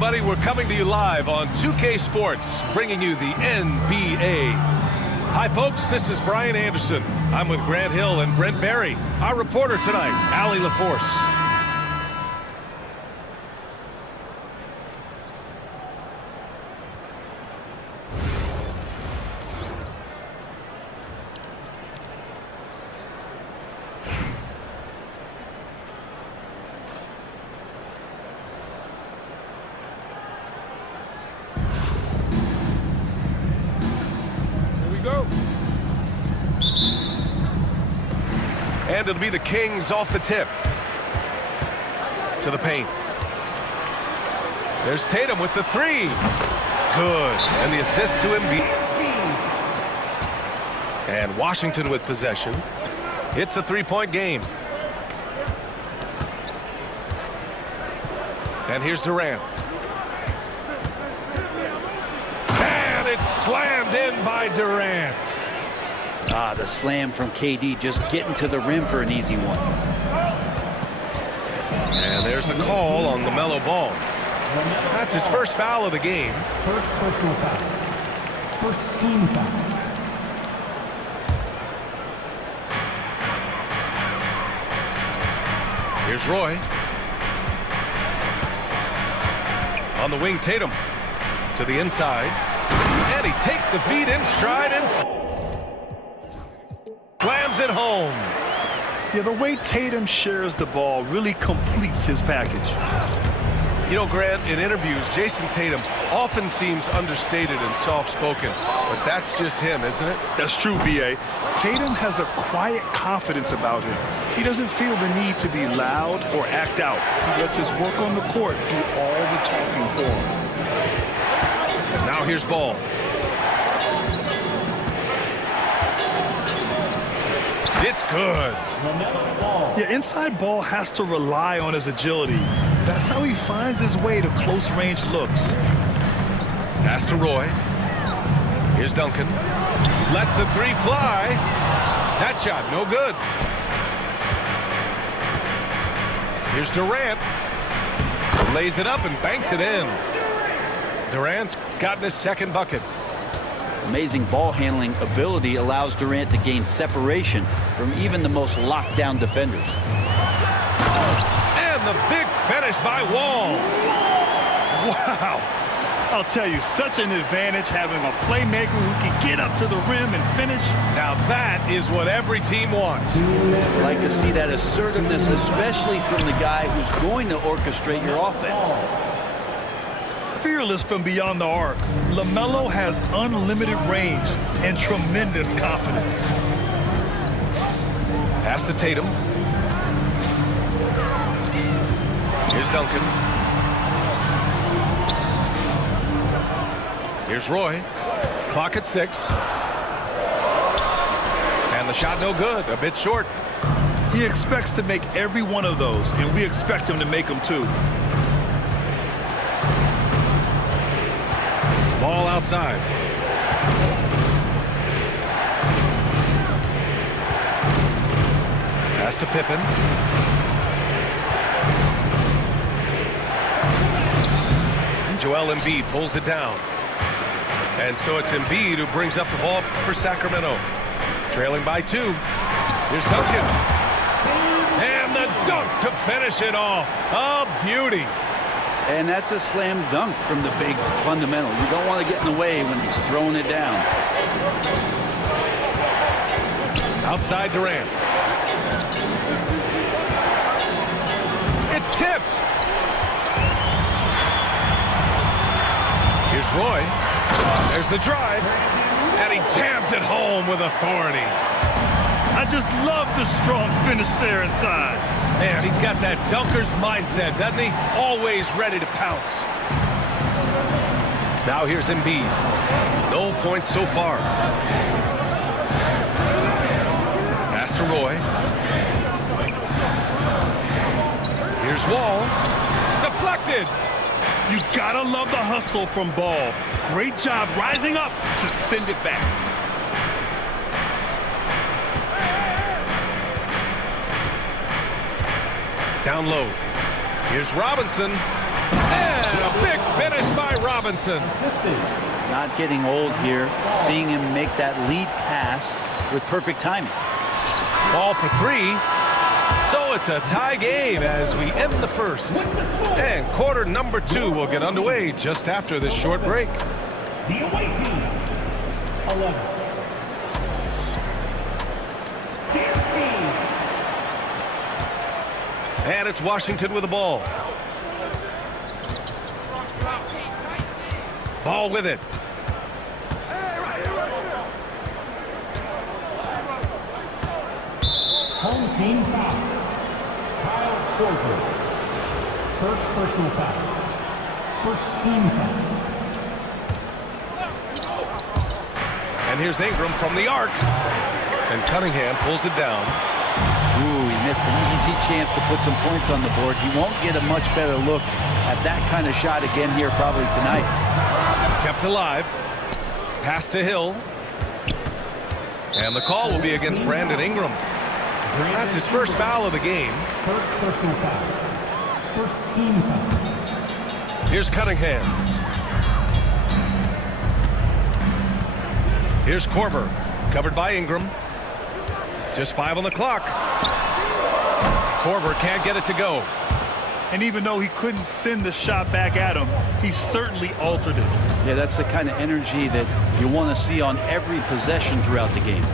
everybody. We're coming to you live on 2K Sports, bringing you the NBA. Hi, folks. This is Brian Anderson. I'm with Grant Hill and Brent Barry. Our reporter tonight, Allie LaForce. And it'll be the Kings off the tip. To the paint. There's Tatum with the three. Good. And the assist to Embiid. And Washington with possession. It's a three-point game. And here's Durant. And it's slammed in by Durant. Ah, the slam from KD, just getting to the rim for an easy one. And there's the call on LaMelo Ball. That's his first foul of the game. First personal foul. First team foul. Here's Roy. On the wing, Tatum. To the inside. And he takes the feed in stride and slams it home. Yeah, the way Tatum shares the ball really completes his package. You know, Grant, in interviews, Jason Tatum often seems understated and soft-spoken, but that's just him, isn't it? That's true, B.A. Tatum has a quiet confidence about him. He doesn't feel the need to be loud or act out. He lets his work on the court do all the talking for him. Now here's Ball. It's good. Yeah, inside Ball has to rely on his agility. That's how he finds his way to close-range looks. Pass to Roy. Here's Duncan. Lets the three fly. That shot, no good. Here's Durant. Lays it up and banks it in. Durant's gotten his second bucket. Amazing ball handling ability allows Durant to gain separation from even the most lockdown defenders. And the big finish by Wall. Wow. I'll tell you, such an advantage having a playmaker who can get up to the rim and finish. Now that is what every team wants. I like to see that assertiveness, especially from the guy who's going to orchestrate your offense. Fearless from beyond the arc, LaMelo has unlimited range and tremendous confidence. Pass to Tatum. Here's Duncan. Here's Roy. Clock at 6. And the shot no good, a bit short. He expects to make every one of those, and we expect him to make them too. Ball outside. Pass to Pippen. And Joel Embiid pulls it down. And so it's Embiid who brings up the ball for Sacramento. Trailing by 2. Here's Duncan. And the dunk to finish it off. A beauty. And that's a slam dunk from the big fundamental. You don't want to get in the way when he's throwing it down. Outside Durant. It's tipped. Here's Roy. There's the drive. And he jams it home with authority. I just love the strong finish there inside. Man, he's got that dunker's mindset, doesn't he? Always ready to pounce. Now here's Embiid. No points so far. Pass to Roy. Here's Wall. Deflected. You gotta love the hustle from Ball. Great job rising up to send it back. Down low. Here's Robinson. And And a big finish by Robinson. Assisted. Not getting old here, seeing him make that lead pass with perfect timing. Ball for three. So it's a tie game as we end the first. And quarter number 2 will get underway just after this short break. The away team. 11. And it's Washington with the ball. Ball with it. Home team foul. Kyle Korver. First personal foul. First team foul. And here's Ingram from the arc. And Cunningham pulls it down. Ooh, he missed an easy chance to put some points on the board. He won't get a much better look at that kind of shot again here probably tonight. Kept alive. Pass to Hill. And the call will be against Brandon Ingram. That's his first foul of the game. First personal foul. First team foul. Here's Cunningham. Here's Korver. Covered by Ingram. Just 5 on the clock. Korver can't get it to go. And even though he couldn't send the shot back at him, he certainly altered it. Yeah, that's the kind of energy that you want to see on every possession throughout the game.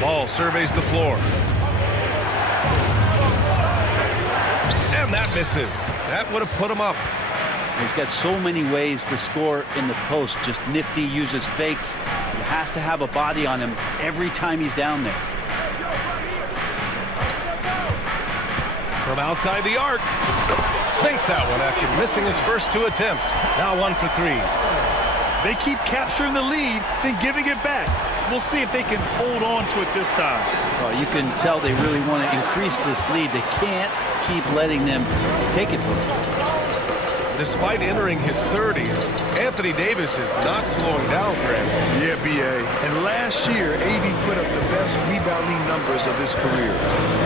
Ball surveys the floor. And that misses. That would have put him up. He's got so many ways to score in the post. Just nifty, uses fakes. You have to have a body on him every time he's down there. From outside the arc. Sinks that one after missing his first 2 attempts. Now 1 for 3. They keep capturing the lead, then giving it back. We'll see if they can hold on to it this time. Well, you can tell they really want to increase this lead. They can't keep letting them take it from them. Despite entering his 30s, Anthony Davis is not slowing down, Grant. Yeah, B.A. And last year, AD put up the best rebounding numbers of his career.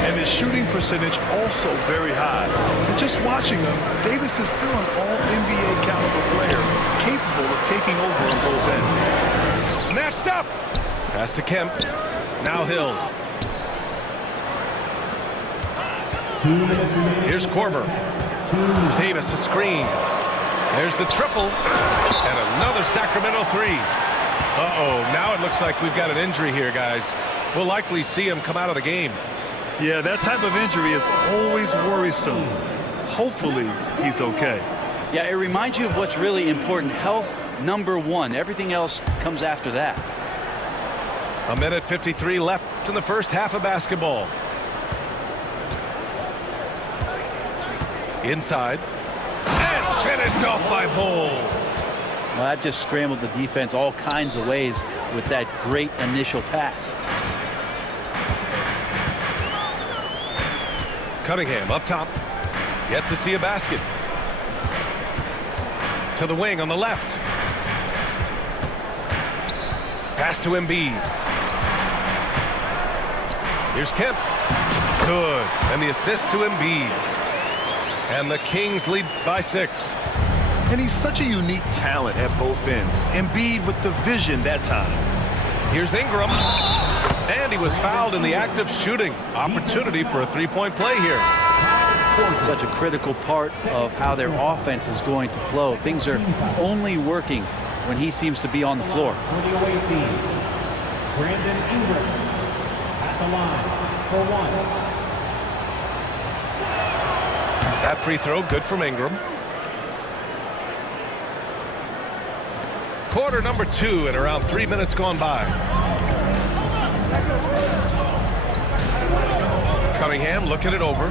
And his shooting percentage also very high. And just watching him, Davis is still an all-NBA caliber player, capable of taking over on both ends. Snatched up. Pass to Kemp. Now Hill. 2 minutes remaining. Here's Korver. Davis a screen. There's the triple. And another Sacramento 3. Uh-oh. Now it looks like we've got an injury here, guys. We'll likely see him come out of the game. Yeah, that type of injury is always worrisome. Hopefully, he's okay. Yeah, it reminds you of what's really important. Health, number 1. Everything else comes after that. 1:53 left in the first half of basketball. Inside. And finished off by Bull. Well, that just scrambled the defense all kinds of ways with that great initial pass. Cunningham up top. Yet to see a basket. To the wing on the left. Pass to Embiid. Here's Kemp. Good. And the assist to Embiid. And the Kings lead by 6. And he's such a unique talent at both ends. Embiid with the vision that time. Here's Ingram. And he was fouled in the act of shooting. Opportunity for a 3-point play here. Such a critical part of how their offense is going to flow. Things are only working when he seems to be on the floor. For the away team, Brandon Ingram at the line for 1. That free throw, good from Ingram. Quarter number 2 and around 3 minutes gone by. Cunningham looking it over.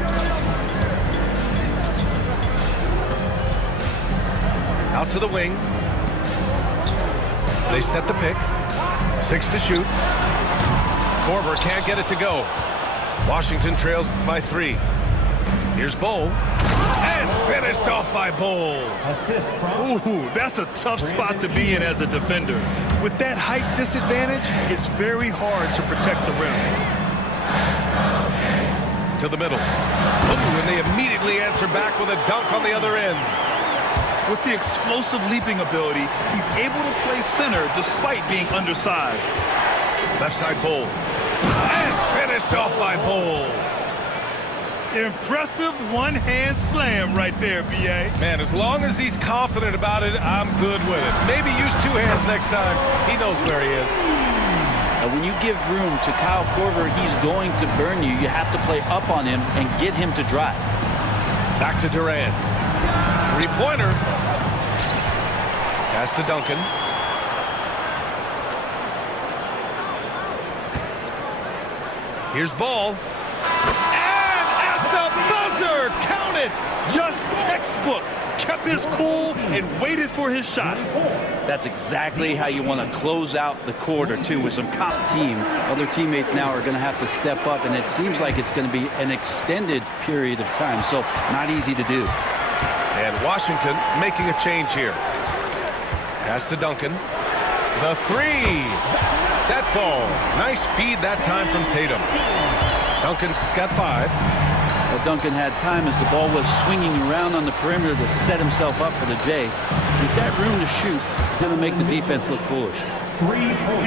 Out to the wing. They set the pick. 6 to shoot. Korver can't get it to go. Washington trails by 3. Here's Bull. And finished off by Bull. Assist from. Ooh, that's a tough spot to be in as a defender. With that height disadvantage, it's very hard to protect the rim. to the middle. Ooh, and they immediately answer back with a dunk on the other end. With the explosive leaping ability, he's able to play center despite being undersized. Left side Bowl. And finished off by Bowl. Impressive one-hand slam right there, B.A. Man, as long as he's confident about it, I'm good with it. Maybe use two hands next time. He knows where he is. When you give room to Kyle Korver, he's going to burn you. You have to play up on him and get him to drive. Back to Durant. Three-pointer. Pass to Duncan. Here's Ball. And at the buzzer! Count it! Just textbook. Kept his cool and waited for his shot. That's exactly how you want to close out the quarter, too, with some team. Other teammates now are going to have to step up, and it seems like it's going to be an extended period of time, so not easy to do. And Washington making a change here. Pass to Duncan. The three. That falls. Nice feed that time from Tatum. Duncan's got 5. Well, Duncan had time as the ball was swinging around on the perimeter to set himself up for the J. He's got room to shoot. He's going to make the defense look foolish.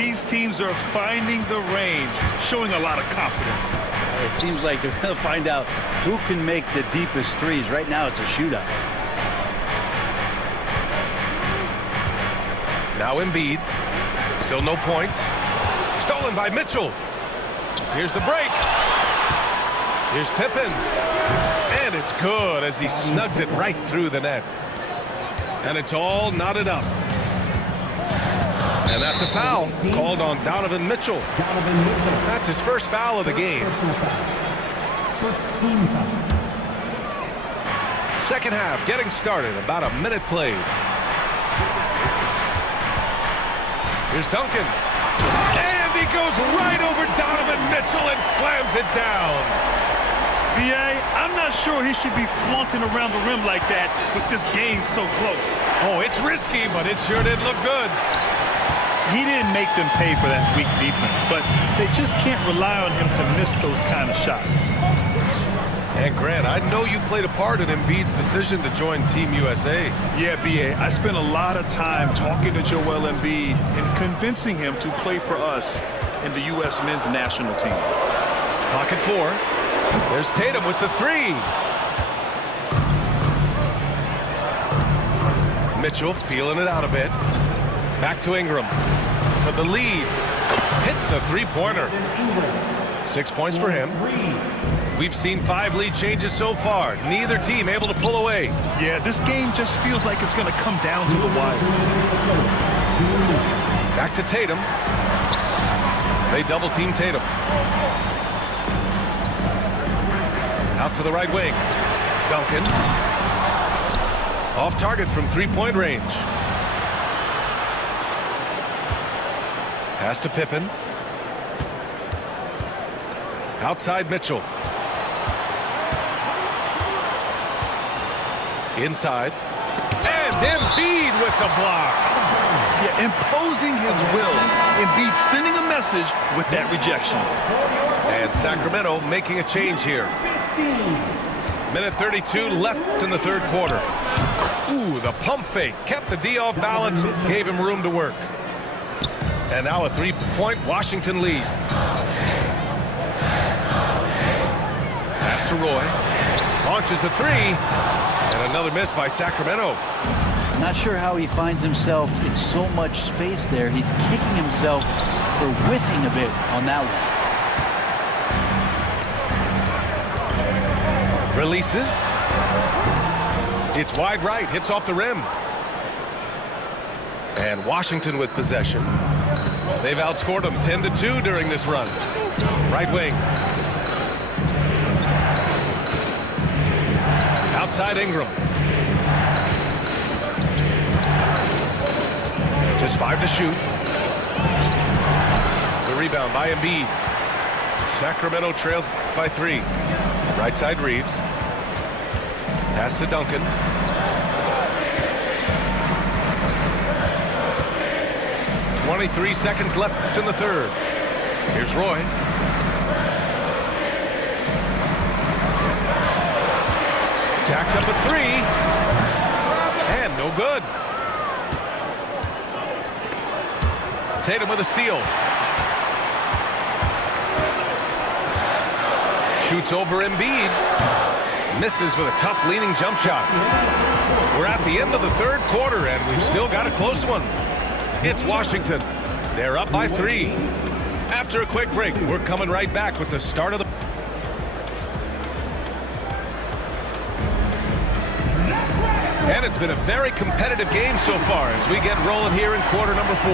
These teams are finding the range, showing a lot of confidence. It seems like they're going to find out who can make the deepest threes. Right now, it's a shootout. Now Embiid. Still no points. Stolen by Mitchell. Here's the break. Here's Pippen. And it's good as he snugs it right through the net. And it's all knotted up. And that's a foul called on Donovan Mitchell. That's his first foul of the game. First team foul. Second half getting started. About a minute played. Here's Duncan. And he goes right over Donovan Mitchell and slams it down. B.A., I'm not sure he should be flaunting around the rim like that with this game so close. Oh, it's risky, but it sure did look good. He didn't make them pay for that weak defense, but they just can't rely on him to miss those kind of shots. And Grant, I know you played a part in Embiid's decision to join Team USA. Yeah, B.A., I spent a lot of time talking to Joel Embiid and convincing him to play for us in the U.S. men's national team. Clock at 4. There's Tatum with the 3. Mitchell feeling it out a bit. Back to Ingram for the lead. Hits a three-pointer. 6 points for him. We've seen 5 lead changes so far. Neither team able to pull away. Yeah, this game just feels like it's going to come down to the wire. Back to Tatum. They double-team Tatum. Out to the right wing. Duncan. Off target from three-point range. Pass to Pippen. Outside Mitchell. Inside. And Embiid with the block. Yeah, imposing his will. Embiid sending a message with that rejection. And Sacramento making a change here. Minute 32 left in the third quarter. Ooh, the pump fake. Kept the D off balance, gave him room to work. And now a three-point Washington lead. Pass to Roy. Launches a 3. And another miss by Sacramento. Not sure how he finds himself in so much space there. He's kicking himself for whiffing a bit on that one. Releases. It's wide right. Hits off the rim. And Washington with possession. They've outscored them 10-2 during this run. Right wing. Outside Ingram. Just 5 to shoot. The rebound by Embiid. Sacramento trails by 3. Right side Reeves. Pass to Duncan. .23 seconds left in the third. Here's Roy. Jacks up a three. And no good. Tatum with a steal. Shoots over Embiid. Misses with a tough leaning jump shot. We're at the end of the third quarter, and we've still got a close one. It's Washington. They're up by 3. After a quick break, we're coming right back with the start of the... And it's been a very competitive game so far as we get rolling here in quarter number 4.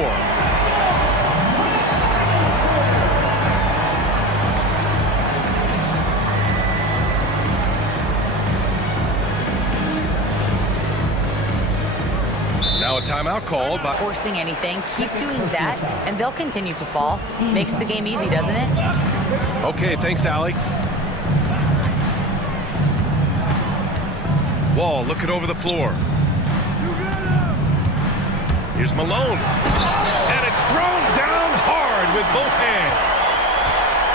Now a timeout called by... Forcing anything, keep doing that, and they'll continue to fall. Makes the game easy, doesn't it? Okay, thanks, Allie. Wall looking over the floor. Here's Malone. And it's thrown down hard with both hands.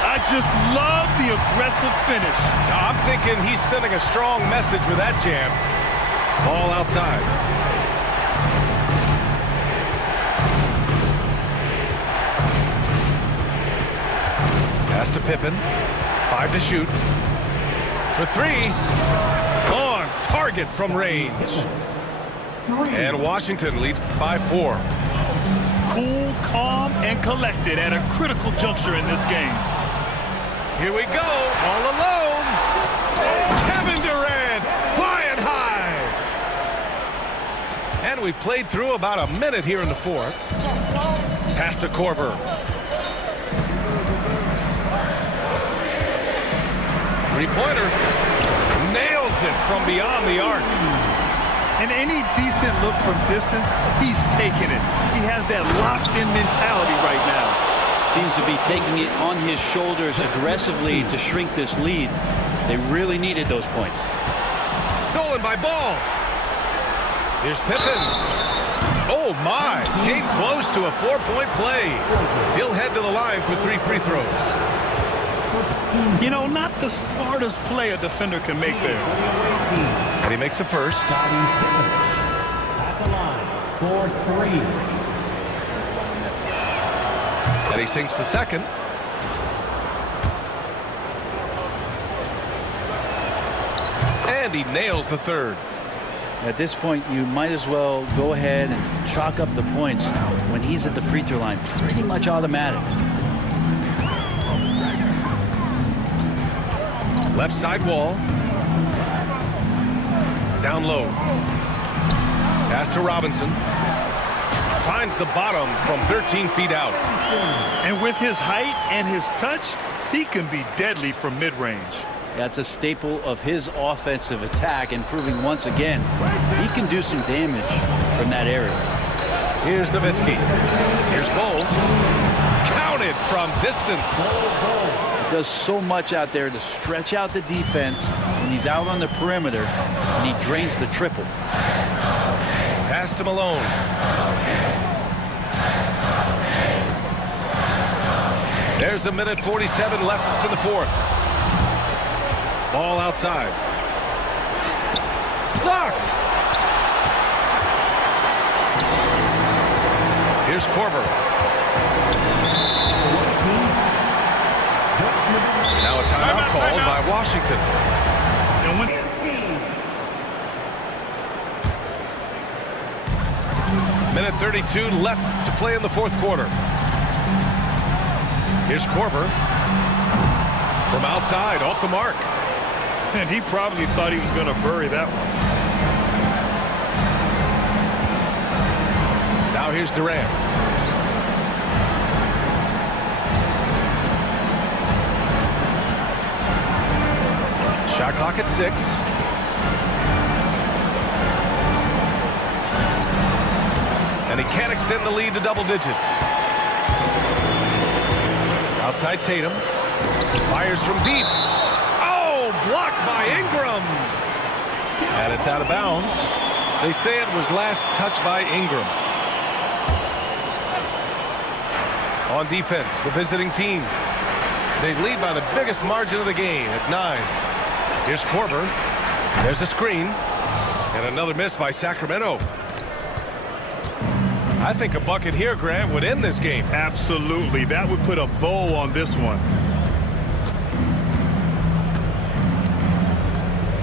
I just love the aggressive finish. Now, I'm thinking he's sending a strong message with that jam. Ball outside. Pass to Pippen. 5 to shoot. For 3. On target from range. And Washington leads by 4. Cool, calm, and collected at a critical juncture in this game. Here we go, all alone. Kevin Durant flying high. And we played through about a minute here in the 4th. Pass to Korver. Three-pointer. Nails it from beyond the arc. And any decent look from distance, he's taking it. He has that locked-in mentality right now. Seems to be taking it on his shoulders aggressively to shrink this lead. They really needed those points. Stolen by Ball. Here's Pippen. Oh, my. Came close to a 4-point play. He'll head to the line for 3 free throws. You know, not the smartest play a defender can make there. And he makes the first. At the line for 3. And he sinks the second. And he nails the third. At this point, you might as well go ahead and chalk up the points when he's at the free throw line. Pretty much automatic. Left side wall. Down low. Pass to Robinson. Finds the bottom from 13 feet out. And with his height and his touch, he can be deadly from mid-range. That's a staple of his offensive attack, and proving once again he can do some damage from that area. Here's Nowitzki. Here's Bull. Counted from distance. Does so much out there to stretch out the defense when he's out on the perimeter, and he drains the triple. Pass to Malone. There's a minute 47 left in the 4th. Ball outside. Blocked. Here's Korver. Now a timeout called by Washington. Minute 32 left to play in the 4th quarter. Here's Korver. From outside, off the mark. And he probably thought he was going to bury that one. Now here's Durant. Shot clock at 6. And he can't extend the lead to double digits. Outside Tatum. Fires from deep. Oh, blocked by Ingram. And it's out of bounds. They say it was last touched by Ingram. On defense, the visiting team. They lead by the biggest margin of the game at 9. Here's Korver. There's a screen. And another miss by Sacramento. I think a bucket here, Grant, would end this game. Absolutely. That would put a bow on this one.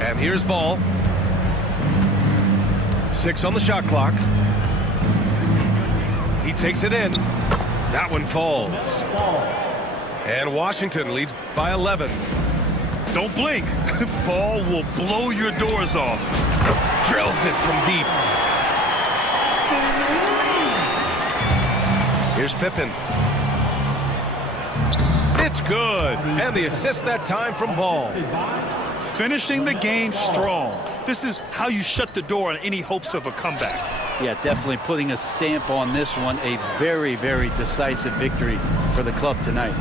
And here's ball. 6 on the shot clock. He takes it in. That one falls. And Washington leads by 11. Don't blink. Ball will blow your doors off. Drills it from deep. Here's Pippen. It's good. And the assist that time from Ball. Finishing the game strong. This is how you shut the door on any hopes of a comeback. Yeah, definitely putting a stamp on this one. A very, very decisive victory for the club tonight.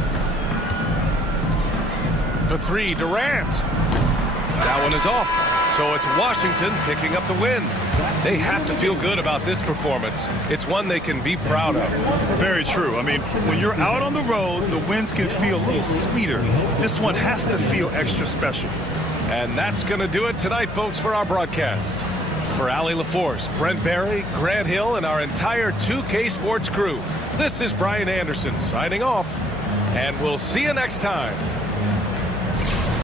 For 3, Durant. That one is off. So it's Washington picking up the win. They have to feel good about this performance. It's one they can be proud of. Very true. I mean, when you're out on the road, the wins can feel a little sweeter. This one has to feel extra special. And that's going to do it tonight, folks, for our broadcast. For Allie LaForce, Brent Barry, Grant Hill, and our entire 2K Sports crew, this is Brian Anderson signing off. And we'll see you next time.